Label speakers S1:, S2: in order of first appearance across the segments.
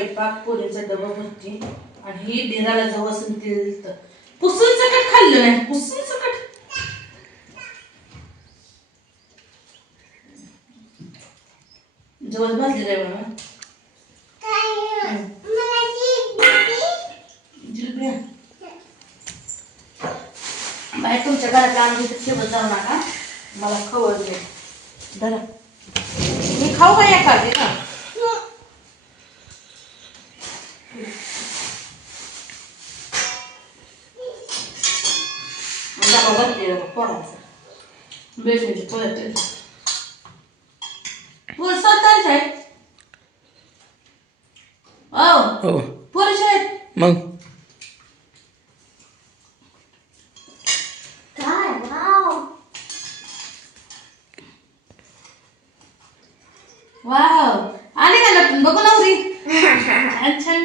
S1: स्वयंपाक पोरीचा डबा भरती आणि ही डेराला जवळ तेल तर पुसून सकट खाल्लं नाही पुसून सकट. जवळ भाजलेलं आहे म्हणून जिलेबी तुमच्या घरात आणून इथे ठेवत जाऊ नका. मला खवळले धरा. मी खाऊ का या खाते का डबा भरते पोर स्वतःच आहे हो
S2: हो.
S1: पोरीचे आहेत
S2: मग?
S1: वाव. आले का नटून बघू नवरी छान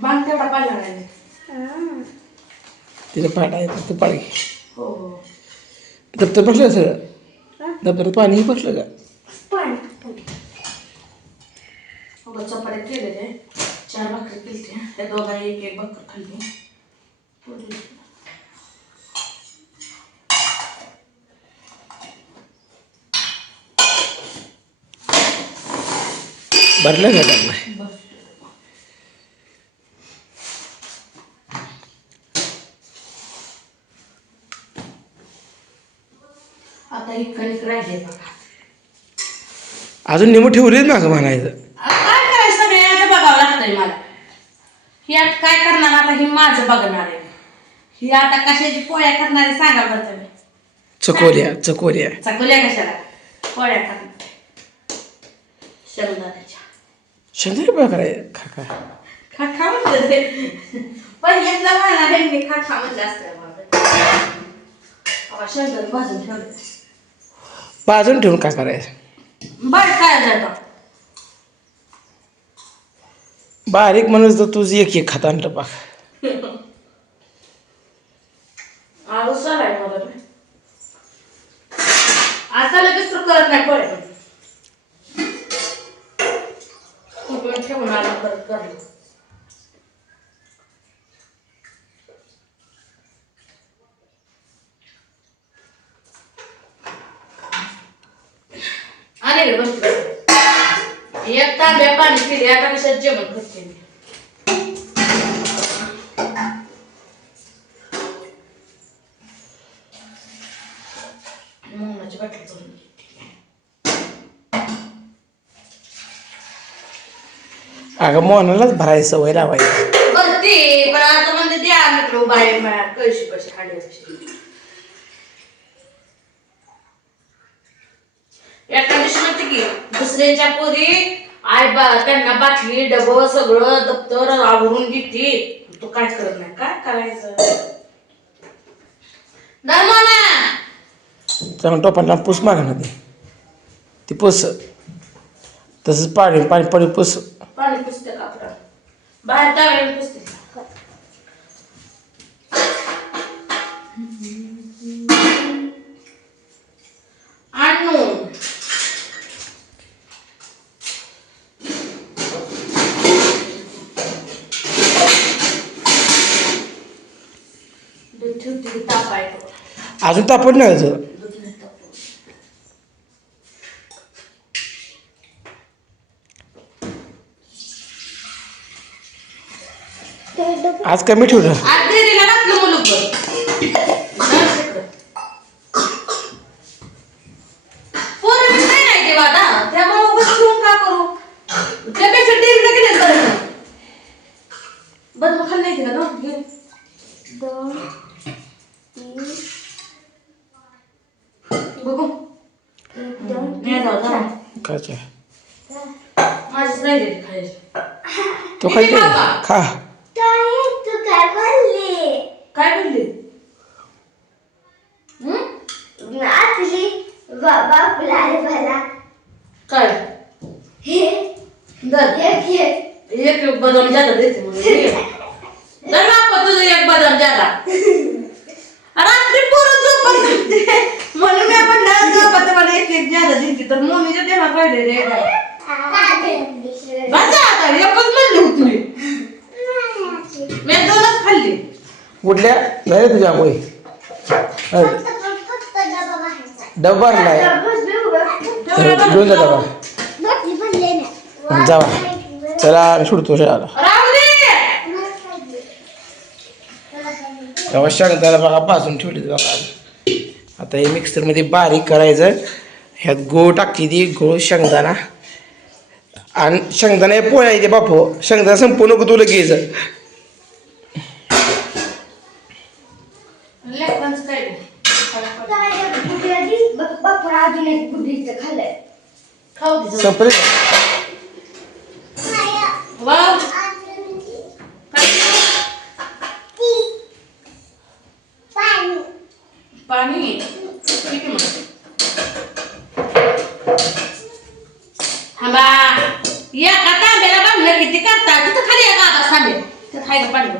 S1: बांग तेवढा नाही.
S2: पाठ आहे तू पाड घे
S1: हो. हो
S2: दप्तर बसलं सगळं दप्तरात पाणी बसलं का
S1: चपात्या चार भाकरी केली त्या एक एक भाकर खाल्ली.
S2: भरलं का नाही
S1: बस. आता राहिली
S2: अजून निमू ठेवलीच मागं म्हणायचं
S1: काय करायचं बघावं लागतंय मला. आता काय करणार? आता ही माझं बघणार आहे. ही आता कशाची पोळ्या करणार आहे सांगा बरं तुम्ही.
S2: चकोऱ्या चकोऱ्या
S1: चकुल्या कशाला? पोळ्या करणार शेंगदाण्याच्या.
S2: शंभर रुपये करायचं खा खा.
S1: खा खा म्हणलं ते. पण एकदा म्हणणार आहे मी खा खा म्हणलं असतं मला. शेंगदाणे भाजून ठेवलं.
S2: बाजून ठेवून काय करायचं?
S1: बरं काय जातं?
S2: बारीक म्हणून तर तुझं एक एक खाता आणलं पाक
S1: आळस आहे मला. बी. आता लगेच तर करत नाही वेळ ठेवून आला परत करलं आले रे बस एक तांब्या पाणी पिले आता कशात जेवण करते मी मोहनाची बाटली करून.
S2: अगं मोहनालाच भरायची सवय लावायची.
S1: भरते पण आता म्हणजे द्या मित्र बाहेर मिळा कळशी कशी खाली एका दिवशी म्हणते की दुसऱ्यांच्या पोरी आय बा त्यांना बाटली डब सगळं दप्तर आवरून घेते. तू काय करत नाही? काय करायचं? धर्माना
S2: चांगलं टोपाला पुस मागा ना ती. ती पुस. तसंच पाणी पाणी पाणी पुस.
S1: पाणी पुसते कापडा बाहेर टाकायला पुसते. ठेवते
S2: अजून तापड नाही
S1: नाही
S2: आज कमी ठेवलं.
S1: आज डेअरीला घातलं मुलूक पोरं बी नाही नाही देवा आता त्यामुळे उगाच ठेवून का करू त्यापेक्षा डेअरीला गेले बरं बरं मग खाल्लं नाही का दोन घे बघू. नाही जाऊ जाऊ.
S2: काय
S1: माझीच नाही देत खायचं.
S2: तो काय
S3: तू बोलली?
S1: काय बोलली? हं?
S3: आतली बाबा फुलाले मला
S1: काय?
S3: हे.
S1: दर.
S3: एक हे
S1: एक एक बदाम ज्यादा देते म्हणून ये. दर बाप्पा तुझं एक बदाम ज्यादा रात्री पोरं झोपत नव्हते म्हणून मी आपण झोपत मला एक एक ज्यादा दिली तर मम्मीच्या देणार बसा आता एकच म्हणली होती मी. मी दोनच खाल्ली.
S2: कुठल्या? नाही रे तुझ्या अरे, डब्बा नाही. घेऊन जा डबा. जावा चला
S1: दे
S2: तेव्हा शेंगदाणा बघा भाजून ठेवली बघा. आता हे मिक्सरमध्ये बारीक करायचं. ह्यात गूळ टाकते ती गूळ शेंगदाणा आणि शेंगदाणा हे पोळ्या इथे बापू शेंगदाणा संपूर्ण नको तुला घ्यायचं
S1: लेकरांचं काय नाही.
S3: अजून एक बुद्धीचं खाल्लंय
S1: खाऊ दे जाऊ.
S2: संपले
S1: वाव. काय? पाणी ठीक आहे मग थांबा या का तांब्याला बांधलं किती करता? तिथं खाली आहे का आता त्यात हाय का पाणी?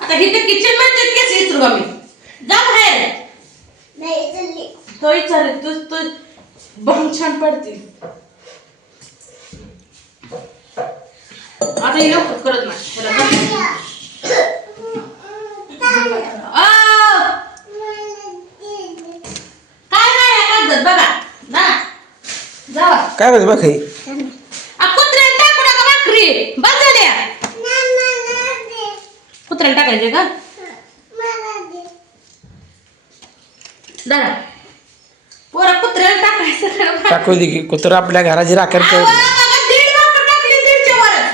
S1: आता इथे किचनमध्ये केस विचारू मी जा बाहेर. तो विचार तू तू बघून छान पडते आता ही लवकर करत नाही त्याला जमलं. आ! काय नाही या कागदात बघा ना जावा
S2: काय पाहिजे बघ हे.
S1: आ, कुत्र्याला टाकू नका भाकरी. झाल्या. कुत्र्याला टाकायचे का? दादा. पोरा कुत्र्याला टाकायचं?
S2: टाकू दे की कुत्र आपल्या घराची
S1: अहो,
S2: कर
S1: बाबा, दीड भाकर टाकली दीडच्या वरच.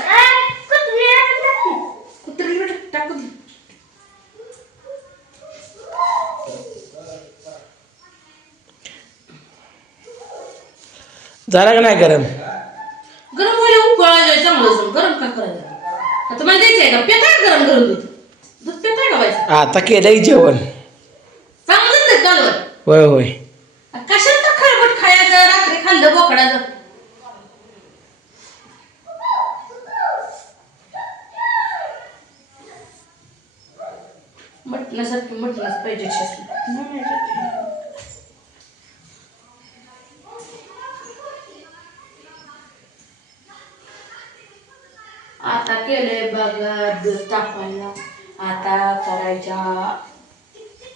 S1: कुत्र्याला टाकू दे.
S2: झाला का नाही गरम?
S1: गरम व्हायला चांगलं असेल. गरम का करायचं? आता मला द्यायचं आहे का? पेटाय गरम गरम दूध दूध पेटाय का व्हायचं
S2: आता केलंय जेवण.
S1: चांगलंच आहे कालवण
S2: होय होय.
S1: कशात तर खळबट खायचं रात्री खाल्लं बोकडाचं? मटणासारखी मटणाच पाहिजे केलंय बघा दूध तापायला आता करायच्या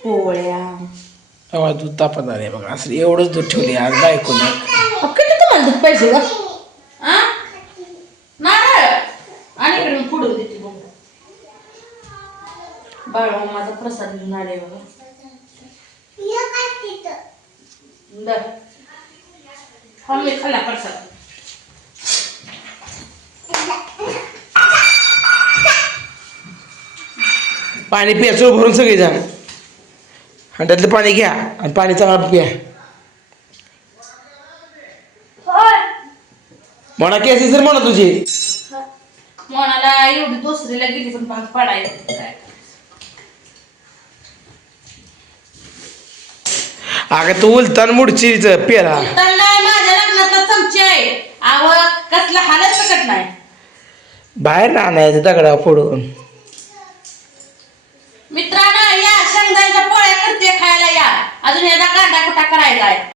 S1: पोळ्या.
S2: तेव्हा दूध तापत आले बघा. असं एवढंच दूध ठेवले आज बायकोने.
S1: किती तुम्हाला दूध पाहिजे का आ? नारळ. आणि इकडे मी फोडून देते मग बाळा माझा प्रसाद घेऊन आले बघा. दर. हा मी खाल्ला प्रसाद.
S2: पाणी प्यायचं भरून सगळे जा. आणि त्यातलं पाणी घ्या आणि पाणी चांगलं प्या. म्हणा केसी सर म्हणा तुझी?
S1: मोनाला एवढी दुसरीला गेली पण भाग पाडायचं काय
S2: अगं तू उलतान मुडचीच पेला
S1: तर नाही माझ्या लग्नातला चमचे आहे. आव कसला हालत सकट नाही.
S2: बाहेर आणायचं दगडा फोडून
S1: मित्रांनो या शेंगदाण्याच्या पोळ्या करते खायला या. अजून याचा कांदा कुटा करायचा आहे?